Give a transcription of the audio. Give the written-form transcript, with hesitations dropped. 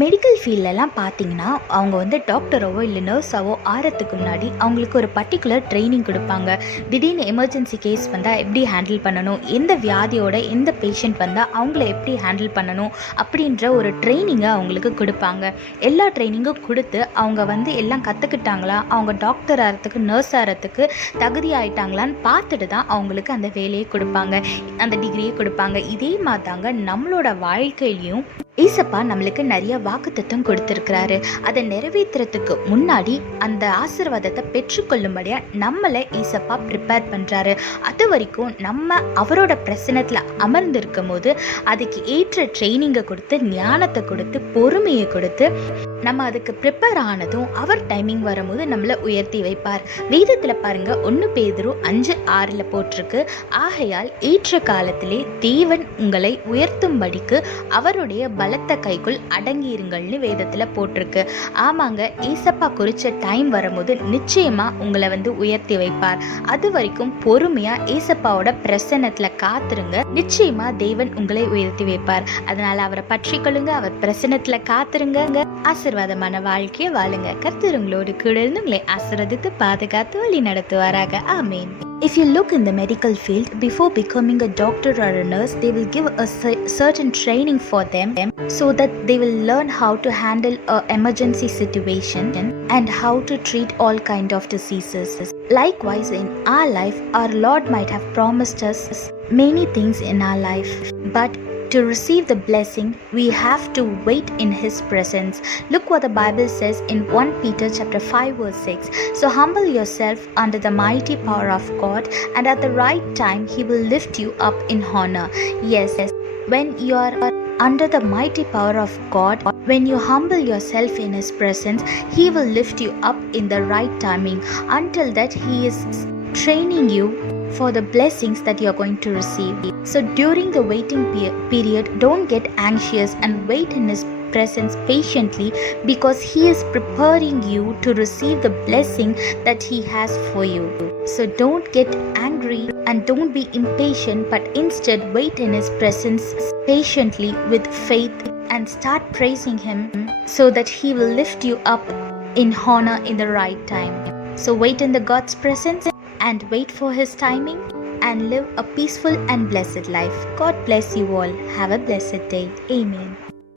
மெடிக்கல் ஃபீல்டெல்லாம் பார்த்தீங்கன்னா அவங்க வந்து டாக்டராவோ இல்லை நர்ஸாவோ ஆகிறதுக்கு முன்னாடி அவங்களுக்கு ஒரு பர்டிகுலர் ட்ரைனிங் கொடுப்பாங்க. திடீர்னு எமர்ஜென்சி கேஸ் வந்தால் எப்படி ஹேண்டில் பண்ணணும், எந்த வியாதியோட எந்த பேஷண்ட் வந்தால் அவங்கள எப்படி ஹேண்டில் பண்ணணும் அப்படின்ற ஒரு ட்ரைனிங்கை அவங்களுக்கு கொடுப்பாங்க. எல்லா ட்ரைனிங்கும் கொடுத்து அவங்க வந்து எல்லாம் கற்றுக்கிட்டாங்களா, அவங்க டாக்டர் ஆகிறதுக்கு நர்ஸ் ஆகிறதுக்கு தகுதி ஆகிட்டாங்களான்னு பார்த்துட்டு தான் அவங்களுக்கு அந்த வேலையை கொடுப்பாங்க, அந்த டிகிரியை கொடுப்பாங்க. இதே மாதிரி தாங்க நம்மளோட வாழ்க்கையிலையும் ஏசப்பா நம்மளுக்கு நிறைய வாக்குத்தத்தம் கொடுத்துருக்கிறாரு. அதை நிறைவேற்றுறதுக்கு முன்னாடி அந்த ஆசீர்வாதத்தை பெற்றுக்கொள்ளும்படியா நம்மளை ஏசப்பா ப்ரிப்பேர் பண்ணுறாரு. அது வரைக்கும் நம்ம அவரோட பிரசனத்தில் அமர்ந்திருக்கும் போது அதுக்கு ஏற்ற ட்ரைனிங்கை கொடுத்து, ஞானத்தை கொடுத்து, பொறுமையை கொடுத்து நம்ம அதுக்கு ப்ரிப்பேர் ஆனதும் அவர் டைமிங் வரும்போது நம்மளை உயர்த்தி வைப்பார். வேதத்தில் பாருங்க, 1 பேதுரு 5:6 போட்டிருக்கு, ஆகையால் ஏற்ற காலத்திலே தேவன் உங்களை உயர்த்தும்படிக்கு அவருடைய பலத்த கைக்குள் அடங்கியிருங்கள்னு வேதத்தில் போட்டிருக்கு. ஆமாங்க, ஏசப்பா குறித்த டைம் வரும்போது நிச்சயமா உங்களை வந்து உயர்த்தி வைப்பார். அது வரைக்கும் பொறுமையா ஏசப்பாவோட பிரசன்னத்தில் காத்துருங்க, நிச்சயமா தேவன் உங்களை உயர்த்தி வைப்பார். அதனால அவரை பற்றிக்கொள்ளுங்க, அவர் பிரசன்னத்தில் காத்துருங்க, ஆசீர்வாதமான வாழ்க்கையை வாழுங்க. கர்த்தர் உங்களோடு கூட இருந்து உங்களை ஆசீர்வதித்து பாதுகாத்து வழி நடத்துவாராக. ஆமீன். If you look in the medical field, before becoming a doctor or a nurse, they will give a certain training for them so that they will learn how to handle an emergency situation and how to treat all kind of diseases. Likewise, in our life, our Lord might have promised us many things in our life, but to receive the blessing, we have to wait in His presence. Look what the Bible says in 1 Peter chapter 5 verse 6. So humble yourself under the mighty power of God, and at the right time He will lift you up in honor. Yes, when you are under the mighty power of God, when you humble yourself in His presence, He will lift you up in the right timing. Until that, He is training you for the blessings that you are going to receive. So during the waiting period, don't get anxious and wait in His presence patiently, because He is preparing you to receive the blessing that He has for you. So don't get angry and don't be impatient, but instead wait in His presence patiently with faith and start praising Him so that He will lift you up in honor in the right time. So wait in the God's presence and wait for His timing and live a peaceful and blessed life. God bless you all. Have a blessed day. Amen.